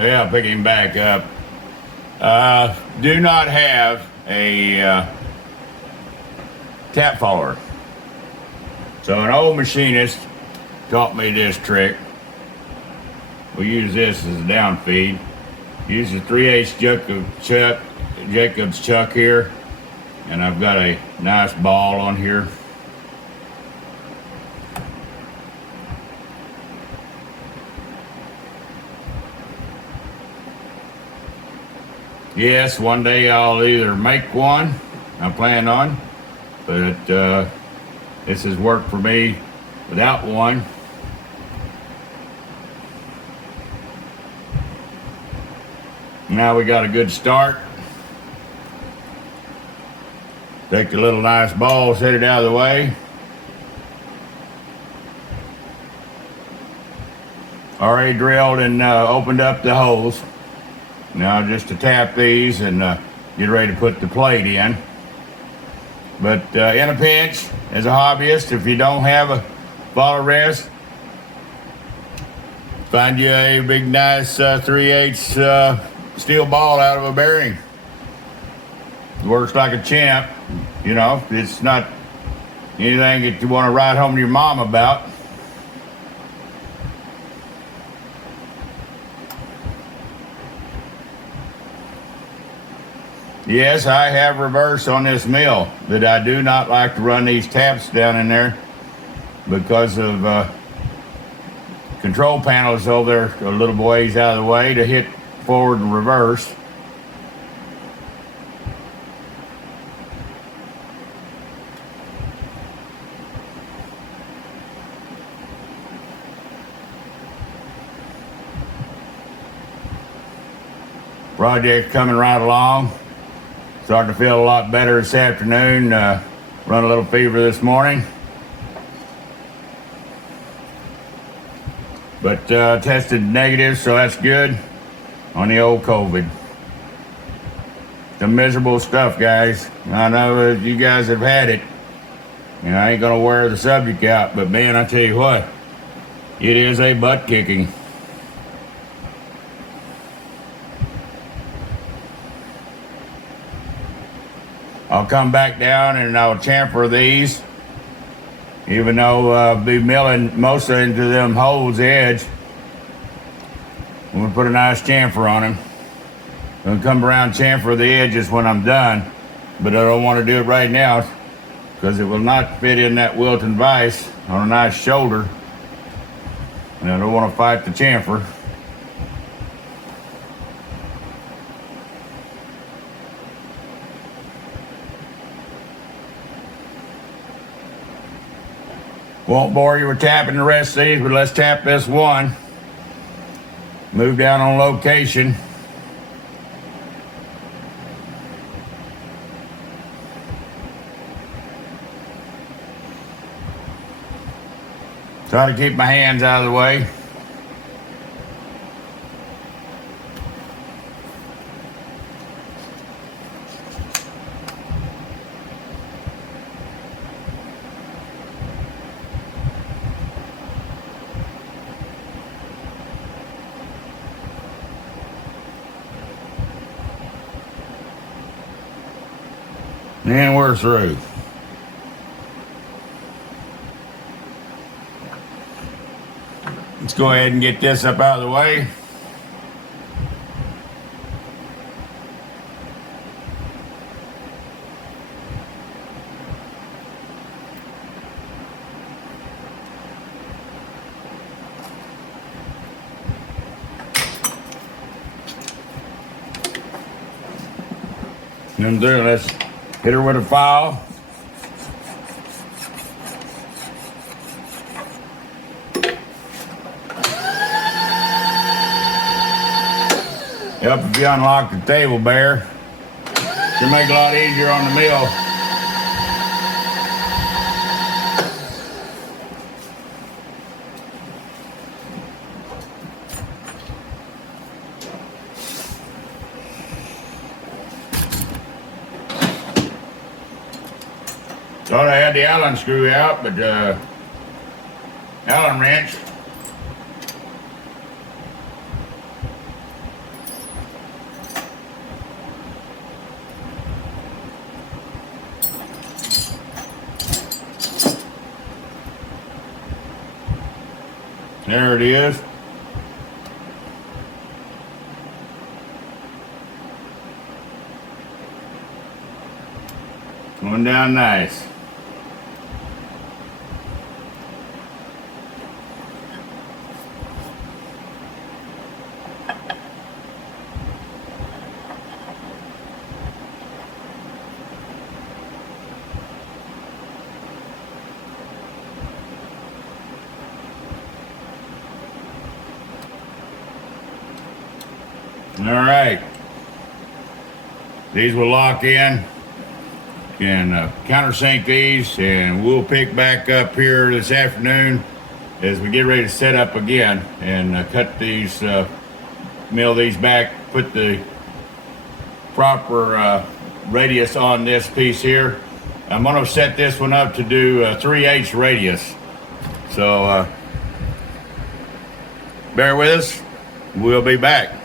Yeah, pick him back up. Do not have a tap follower. So an old machinist taught me this trick. We use this as a down feed. Use the 3/8 Jacob's chuck here, and I've got a nice ball on here. Yes, one day I'll either make one, I plan on, but this has worked for me without one. Now we got a good start. Take the little nice ball, set it out of the way. Already drilled and opened up the holes. Now just to tap these and get ready to put the plate in. But in a pinch, as a hobbyist, if you don't have a follow rest, find you a big nice 3/8 steel ball out of a bearing. It works like a champ. You know, it's not anything that you want to write home to your mom about. Yes, I have reverse on this mill, but I do not like to run these taps down in there because of control panels over there a little ways out of the way to hit forward and reverse. Project coming right along. Starting to feel a lot better this afternoon. Run a little fever this morning. But tested negative, so that's good on the old COVID. Some miserable stuff, guys. I know that you guys have had it. And I ain't gonna wear the subject out, but man, I tell you what, it is a butt kicking. I'll come back down and I'll chamfer these, even though I'll be milling mostly into them holes edge. I'm gonna put a nice chamfer on them. I'm gonna come around chamfer the edges when I'm done, but I don't want to do it right now because it will not fit in that Wilton vise on a nice shoulder, and I don't want to fight the chamfer. Won't bore you with tapping the rest of these, but let's tap this one. Move down on location. Try to keep my hands out of the way. And we're through. Let's go ahead and get this up out of the way. And then let's hit her with a file. Help if you unlock the table, Bear. Should make it a lot easier on the mill. Thought I had the Allen screw out, but Allen wrench. There it is. Going down nice. All right. These will lock in. Can countersink these, and we'll pick back up here this afternoon as we get ready to set up again and cut these, mill these back, put the proper radius on this piece here. I'm going to set this one up to do 3/8 radius. So bear with us. We'll be back.